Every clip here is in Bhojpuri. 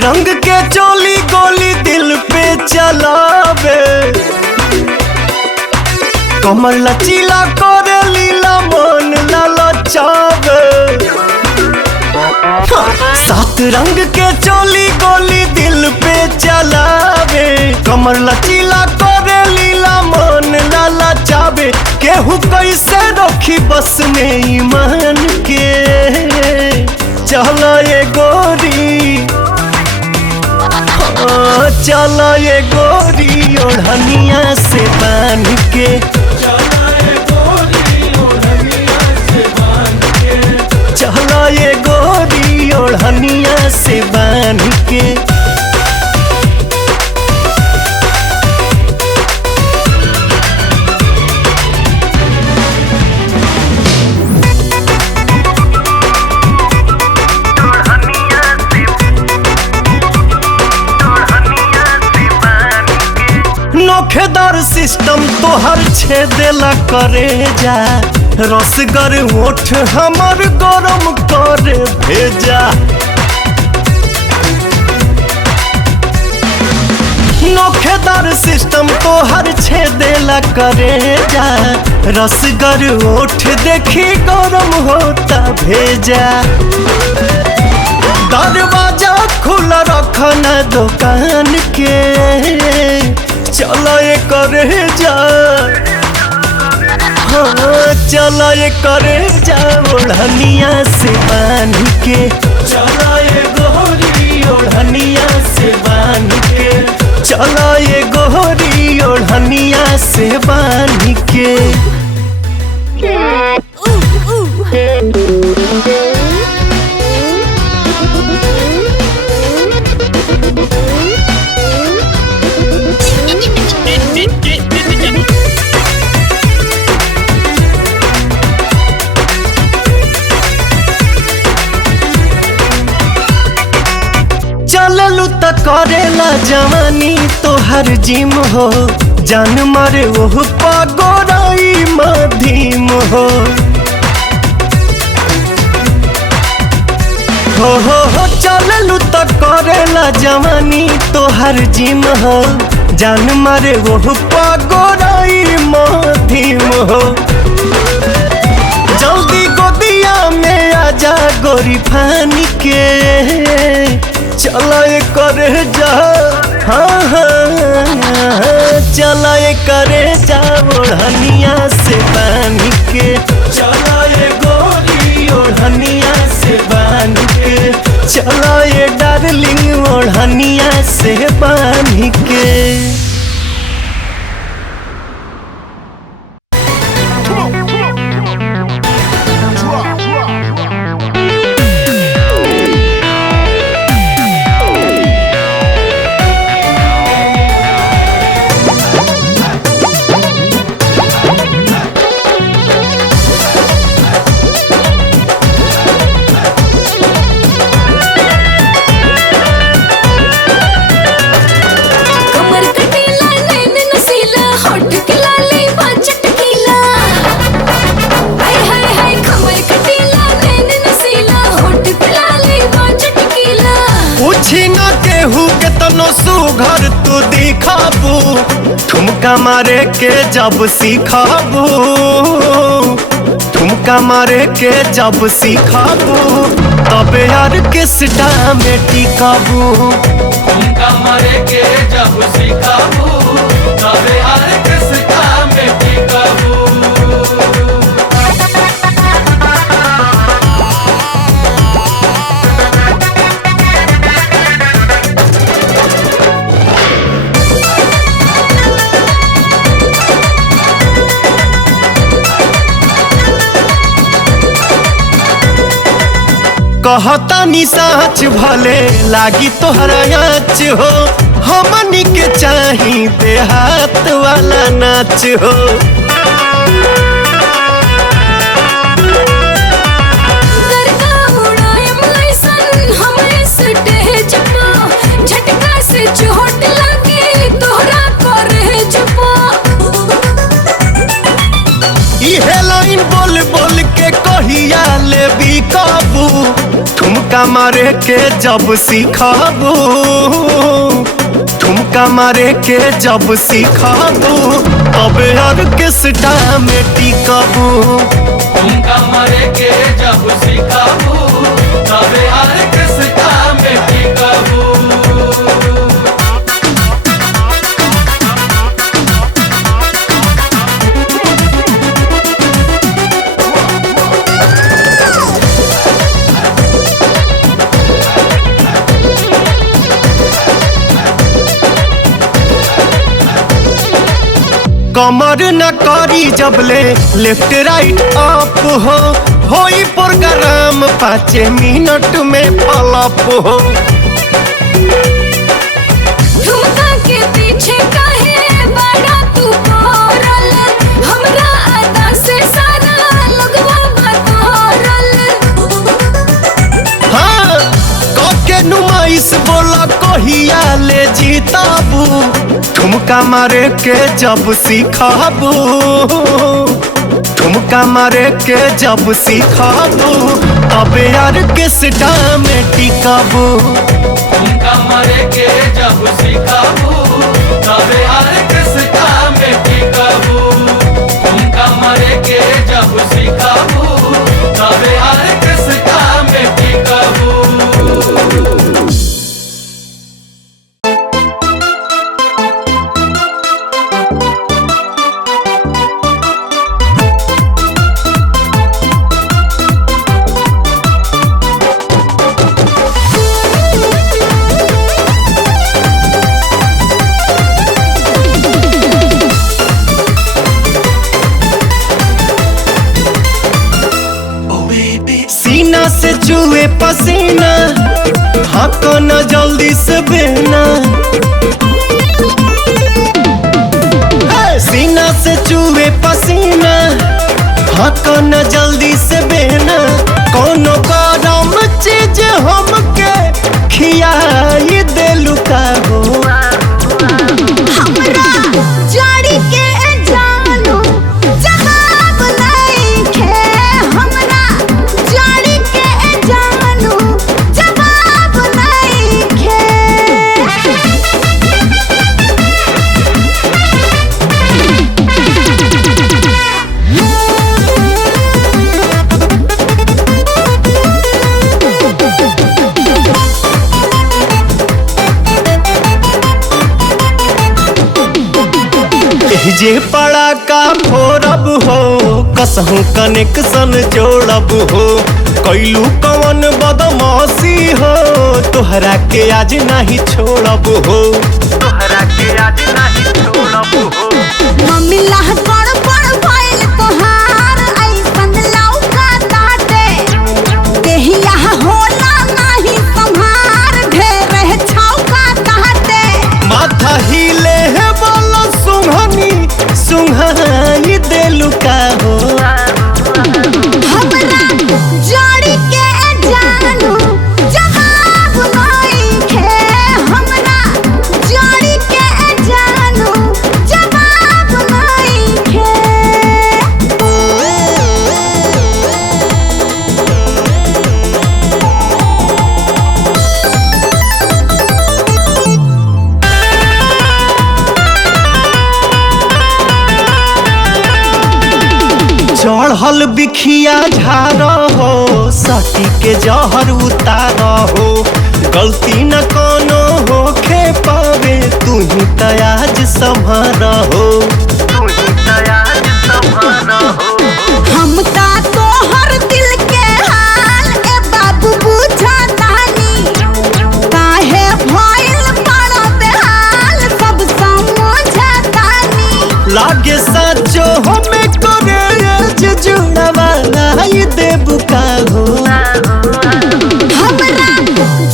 रंग के चोली गोली दिल पे चलावे, कमर लचीला करे लीला मन ललचावे। सात रंग के चोली गोली दिल पे चलावे, कमर लचीला करे लीला मन ललचावे। केहू कैसे रखी बस में ईमान के, चला ये गोरी चला ये गोरी ओढ़निया से बांध के, चला ये गोरी ओढ़निया से बांध के, चला ये गोरी ओढ़निया से बांध के। नोखेदार सिस्टम तोहर छेदेला करे जा, रसगर ओठ हमर गरम करे भेजा। नोखेदार सिस्टम तोहर छेदेला करे जा, रसगर ओठ देखी गरम होता भेजा। दरवाजा खुला रखना दुकान के, चला ये करे जा, हाँ चला ये करे जा ओढ़निया से बांध के, चला ये गोरी ओढ़निया से बांध के, चला ये गोरी ओढ़निया से बांध के। चललू त करेला जवानी तोहर जिम हो, जान मारे ओह पगोराई मधीम हो। हो चललू त करेला जवानी तोहर जिम हो, जान मारे ओह पगोराई मधीम हो। जल्दी गोदिया में आजा गोरी फानी के, चला ये करे जा, हाँ हाँ चला ये करे जा ओढ़निया से बांध के, चला ये गोरी ओढ़निया से बांध के, चला ये डार्लिंग ओढ़निया से बांध के। सुघर तू दिखाबू, ठुमका मारे के जब सिखाबू, ठुमका मारे के जब सिखाबू, तबे यार किसटा में टिकाबू। ठुमका मारे के जब सिखाबू, तबे यार किसटा में टिकाबू। कहता नि साच भले लागी तोहरा आँच हो, हमनी के चाही देहात वाला नाच हो। झटका से चोट लगे तोहरा करे जपा, इहे लाइन बोल बोल के कहिया ले भी काबू, ठुमका ठुमका मारे के जब सीखबू, ठुमका मारे के जब सीखबू तब ऑर्केस्ट्रा में टिकबू। ठुमका मारे के जब सीखबू तबे ऑर्केस्ट्रा में टिकबू। कमर न करी जबले लेफ्ट राइट अप हो, होई प्रोग्राम 5 मिनट में पलप हो। ठुमका के पीछे काहे बड़ा तू पड़ल, हमरा अदा से सारा लोगवा बतौरल। हाँ कके नुमाइश बोला कहिया ले जीताबू, ठुमका मारे के जब सीखबू, ठुमका मारे के जब सीखबू तबे ऑर्केस्ट्रा में टिकबू। ठुमका मारे के जब सीखबू तबे ऑर्केस्ट्रा में टिकबू। ठुमका मारे के जब सीखबू तबे ऑर्केस्ट्रा में टिकबू। सीना से चूहे पसीना, हाँको न जल्दी से बहना। सीना से चूहे पसीना, हाँको न जल्दी से बहना। कोनो गरम चीज हमके खियाई देलू का हो। हमरा जड़ी के जानू जवाब नइखे, हमरा जड़ी के जानू जवाब नइखे। जे पड़ा का फोरब हो, कसहू कनेक्शन जोड़ब हो। कैलू कवन बदमाशी हो, तोहरा के आज नहीं छोड़ब हो, तोहरा के आज नहीं छोड़ब हो। मम्मी लाह गड़बड़ भइल तोहार, ऐसन लौका ताटे देहिया होला नाही संभार, ढेर छौका ताटे। माथा हिले है बोलो सुंघनी, सुंघाई देलू का हो। हमरा जड़ी के जानू जवाब नइखे, हमरा जड़ी के जानू जवाब नइखे। चढ़ल बिखिया झार हो, सटी के जहर उतार हो। गलती न कोनो होखे पावे, तू ही तयाज संभार हो, तू ही तयाज संभार हो। हम ता तोहर दिल के हाल ए बाबू बुझा तानी, काहे भइल बड़ा बेहाल सब समझा तानी। लागे साचो हमें करे जुड़वा लाई देबू का हो। हमरा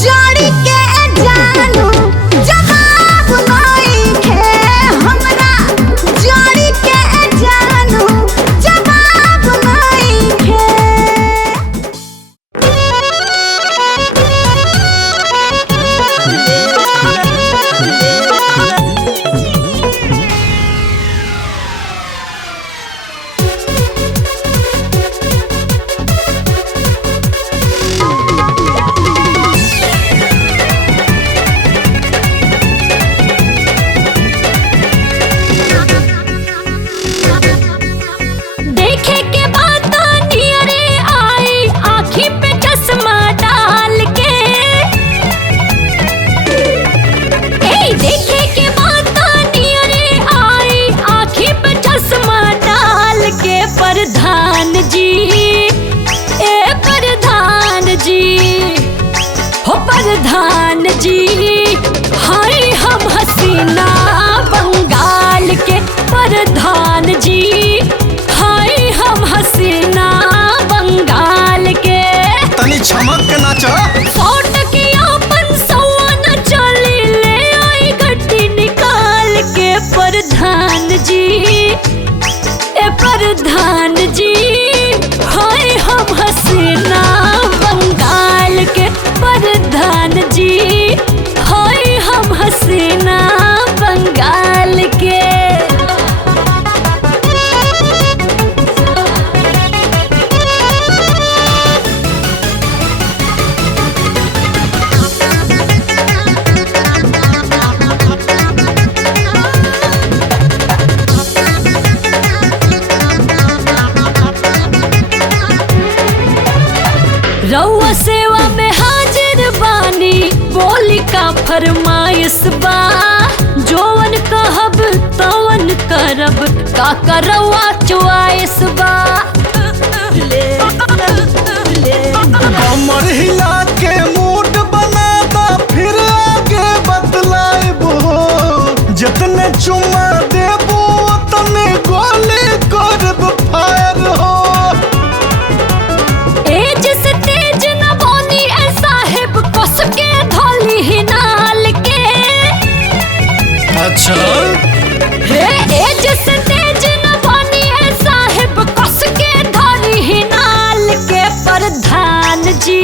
जड़ी के जानू जवाब नइखे, हमरा जड़ी के जानू जवाब नइखे। जी ए प्रधान जी हाय हम हसीना बंगाल के प्रधान जी हाय हम हसीना बंगाल के। रउआ सेवा में हाजिर बानी बोली का फरमाइश बा जोवन कहब तवन करब का करवा चुआइस बा। कमर हिला के मूड बना दा फिर आगे बतलाइबो जितने चुमा देबो उतने गोली करब फायर हो। एज से तेज न बोनी ए साहेब कस के धोली ही नाल के। अच्छा हे एज से तेज न बोनी ए साहेब कस के धोली ही नाल के। प्रधान जी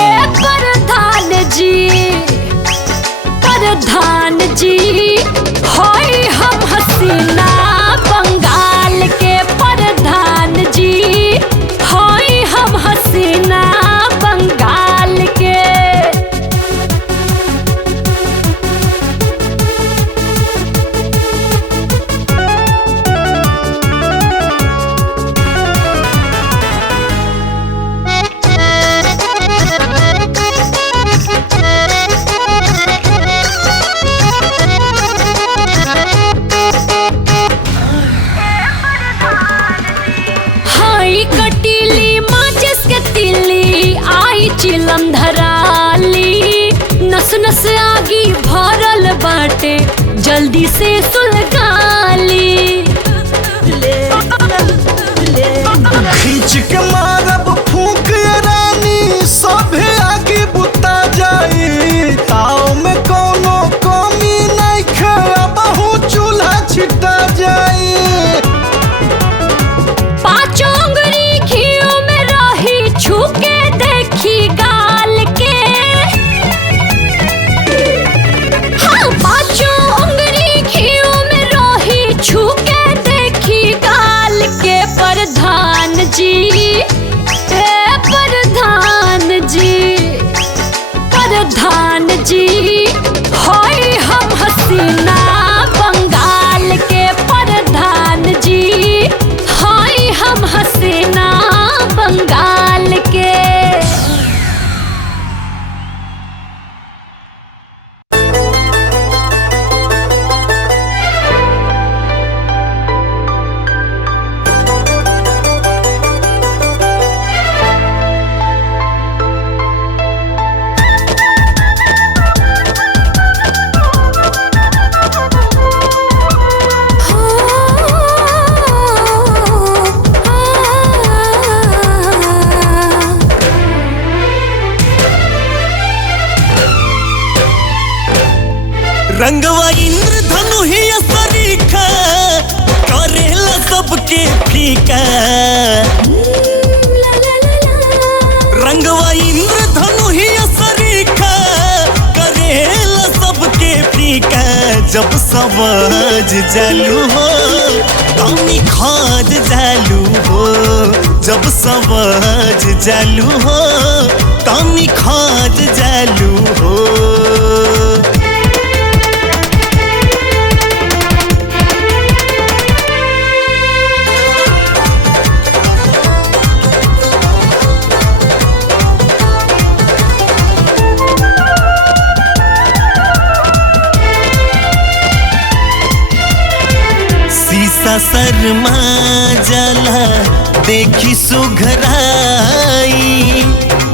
ए प्रधान जी प्रधान जी होय हम हसीना बंगाल के प्रधान जी होय हम हसीना बंगाल के। हाय कटीली माचिस के तिल्ली आई चिलम धराली नस नस आगी भरल बाटे जल्दी से सुलगाली। खींच के मारब फूंक रानी सभे आगे बुता जाई ताव में कोनो कमी नहीं खे बहु चूल्हा छिटा जाई। पाँचों उंगली घियो में रही छूके देखी गाल के। हाँ पाँचों उंगली घियो में रही छूके देखी गाल के। प्रधान जी ए प्रधान जी प्रधान जी होय हम हसीना बंगाल के। प्रधान जी होय हम हसीना बंगाल के। रंगवा इंद्रधनु ही सरीखा करेला सबके फीका। रंगवा इंद्रधनु ही सरीखा करेला सबके फीका। जब समझ जालू हो तनी खाद जालू हो। जब समझ जालू हो तनी खाद जालू हो। शीशा शर्मा जाला देखी सुघराई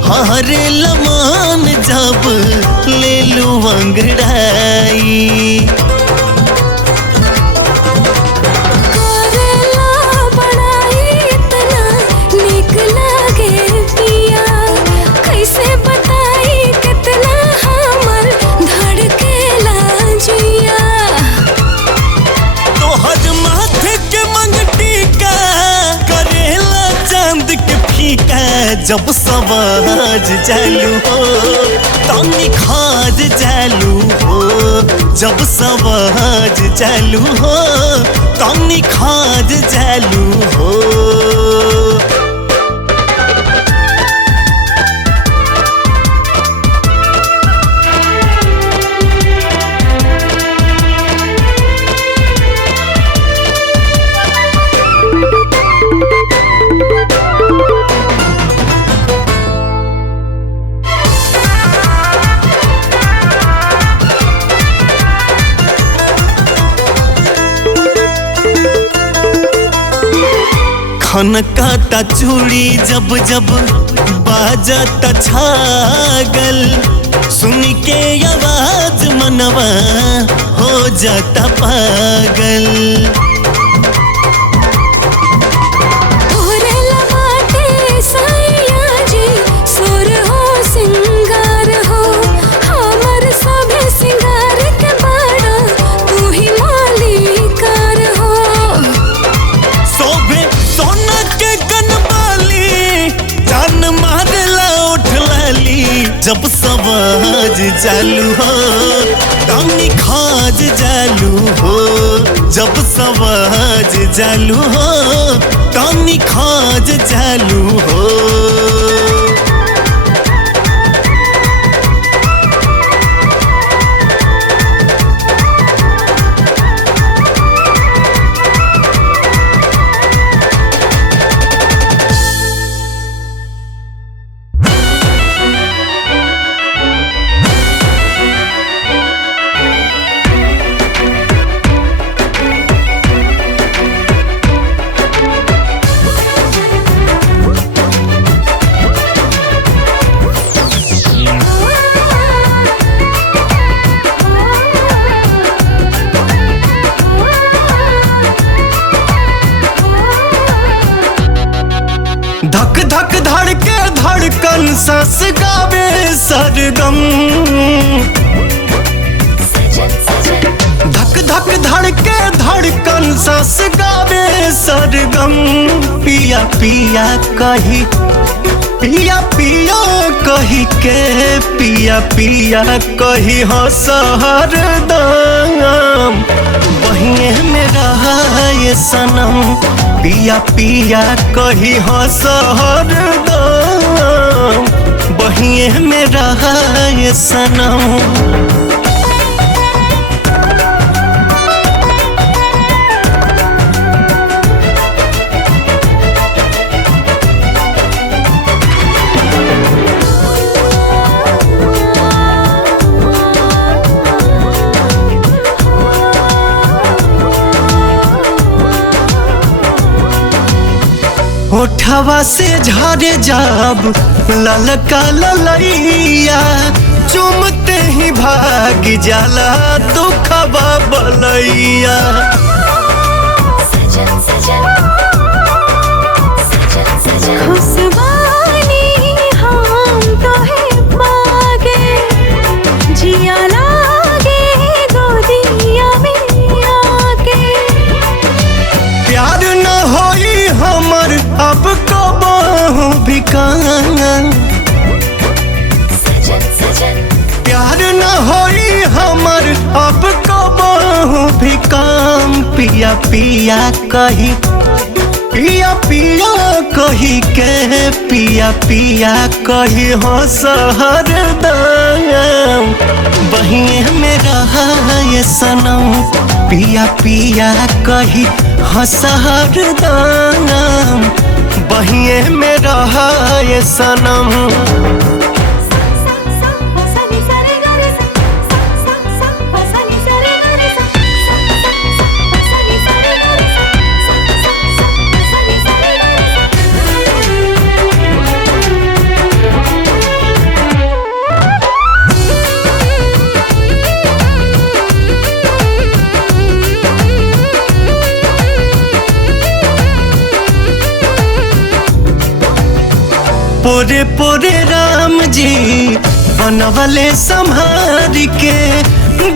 हरे लमान जब ले लू अंगड़ाई। जब सवाज जालू हो तनी खाज जालू हो जब सवाज जालू हो तनी खाज जालू हो खनकाता चूड़ी जब जब बाजता छागल सुन के आवाज मनवा हो जाता पागल जब सवाज जालू हो तनी खाज जालू हो जब सवाज जालू हो तनी खाज जालू हो धक धक धड़के धड़कन सांस गावे सरगम धक धक धड़के धड़कन सांस गावे सरगम पिया पिया कही पिया पिया कही के पिया पिया कही हो सहरदम बहिए में रहा ये सनम पिया पिया कही हो सहरदम बहिए में रहा ये सनम होठवा से झारे जाब ललका ललैया चुमते ही भाग जाला दुखवा बलैया खुशबानी हम तो है पागे जिया लागे गोदिया में आके प्यार न होई हमर अब कबहू भी कांगन प्यार न होई हमर अब कबहू भी काम पिया पिया कही पिया पिया कही के पिया पिया कही हो सहरदम बहिए में रहा ये सनम पिया पिया कही हो सहरदम बहिए में रहा ये सनम पोरे पोरे राम जी बनवले संहार के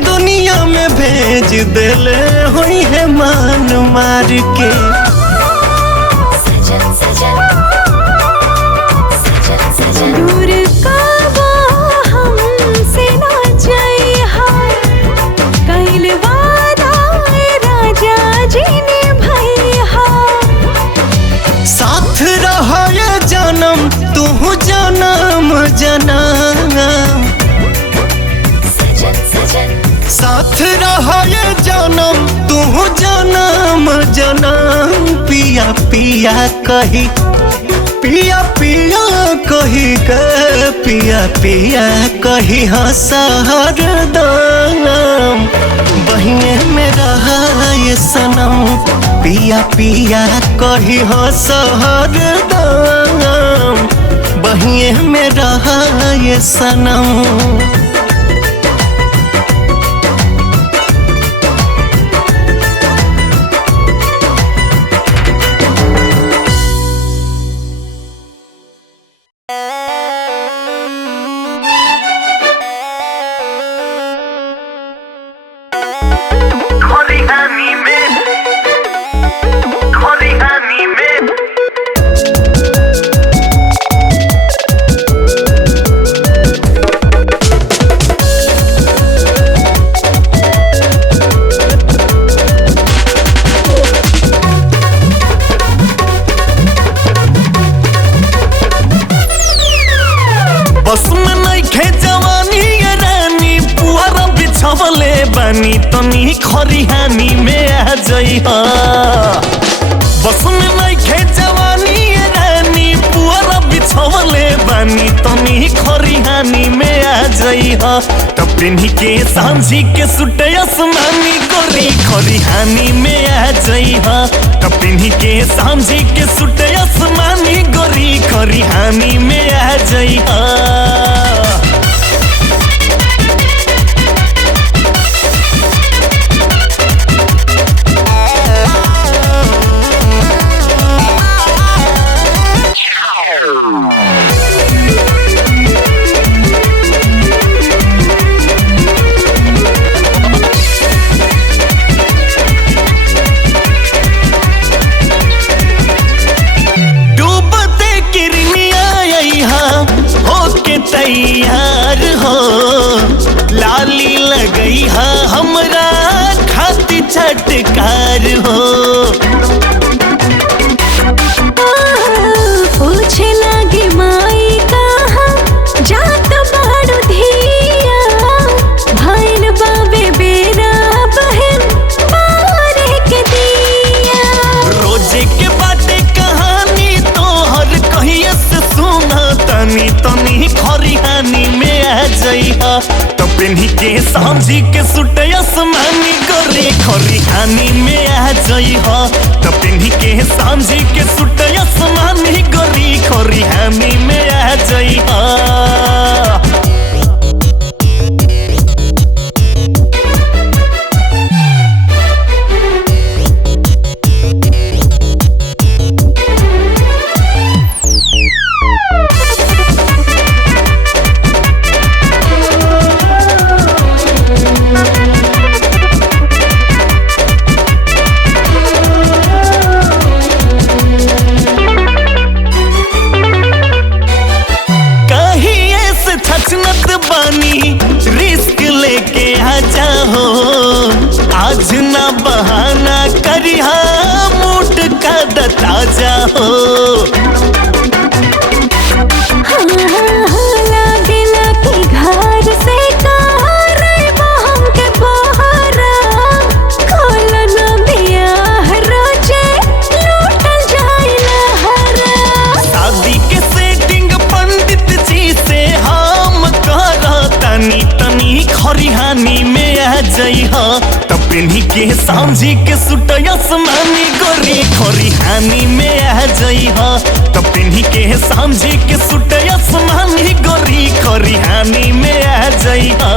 दुनिया में भेज देले हुई है मान मार के है जनम तू जनम जनम पिया पिया कही पिया पिया कही के पिया पिया कही हसहर दानम बहिने में रहा ये सनम पिया पिया कही हसहर दानम बहिने में रहा ये सनम। बानी तनी खरिहानी में आ जइहा बस में नइखे जवानी रानी पुअरा बिछवले बानी तनी खरिहानी में आ जइहा त पिन्ही के सांझी के सुट आसमानी गोरी खरिहानी में आ जइहा त पिन्ही के सांझी के सुट आसमानी गोरी खरिहानी में आ जइहा। तैयार हो लाली लगई हा हमरा खाती छटकार हो पूछे लगे माई कहाँ जात बाड़ू धिया भैन बाबे बेरा बहन बारे के दिया रोजे के बाटे कहानी तोहर कहिए से सुना तनी तनी खरिहानी में आ जइहा तो पिन्ही के सांझी के सुट आसमानी गोरी खरिहानी में आ जइहा तो पिन्ही के सांझी के सुट आसमानी गोरी खरिहानी में आ जइहा। रिस्क लेके आ जाओ आज ना बहाना करिहा मूड का दता जाओ लागेला कि घर से हम के बहरा खोलना बियाह रोजे लूटल जाइला हरा शादी के सेटिंग पंडित जी से हम तनी तनी खरिहानी में आ जइहा त पिन्ही के सांझी के सुट आसमानी गोरी खरिहानी में आ जइहा त पिन्ही के सांझी के सुट आसमानी गोरी खरिहानी में आ जइहा।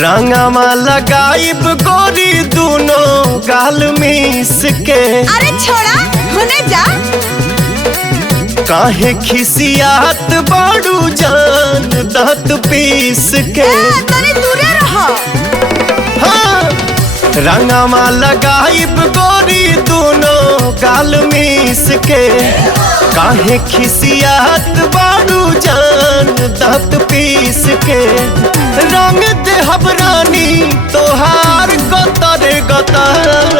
रंगवा लगाइब गोरी दोनों गाल मिस के। अरे छोड़ा होने जा। काहे खिसियात बाड़ू जान दांत पीस के। तनी दूरे रहो। हाँ रंगवा लगाइब गोरी दोनों गाल मिस के। काहे खिसियात बाड़ू जान दांत पीस के। रंग देहब रानी तोहार गतरे गतर।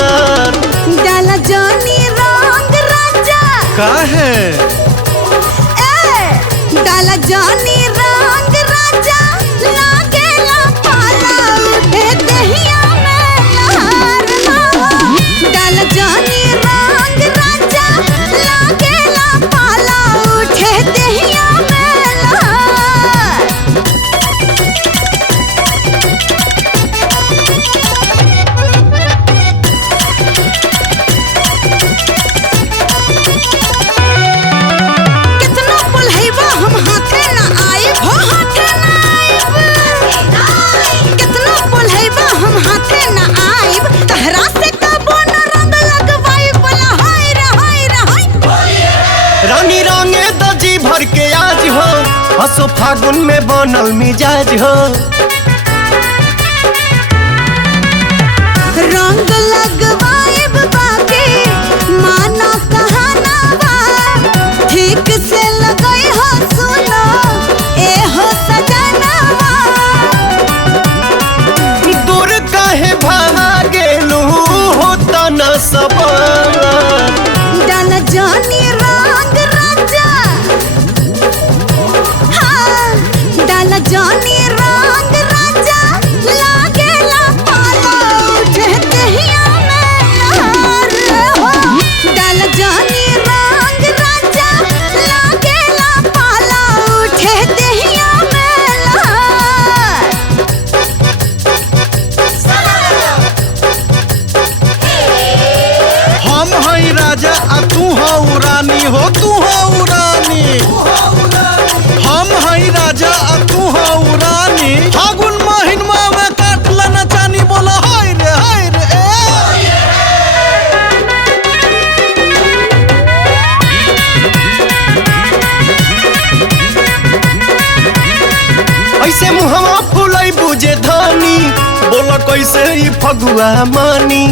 डाला जानी रंग राजा। काहे डाला जानी रंग राजा लागेला पाला उठे दहिया में लहर। डाला जानी रंग राजा लागेला पाला उठे दहिया में लहर। कितना बुलहैबा हम हाथे ना आइब हो हाथे ना आइब। कितना बुलहैबा हम हाथे ना आइब तहरा से कबो न रंग लगवाइब। बोला हाय रे हाय रे हाय। रानी रंगे दजी भर के आज हो। हसो फागुन में बनल मिजाज हो। रंग लगवाइब बाके माना कहाना बा। ठीक से लगई हो सुनो ए हो सजनवा। दूर काहे भागेलू होता न सबर। डाला जानी रंग राजा। हाँ डाला जानी रंग राजा लागेला पाला उठे दहिया में लहर हो। डाला जानी रंग राजा लागेला पाला उठे दहिया में लहर। हम हई राजा आ तू हो रानी हो तू हो रानी। हम हई राजा आ तू हो रानी। फागुन महिनमा में काटला न चानी। बोला हाय रे ऐसे मुहवा फुलाई बुझे धानी। बोला कैसे ई फगुआ मानी।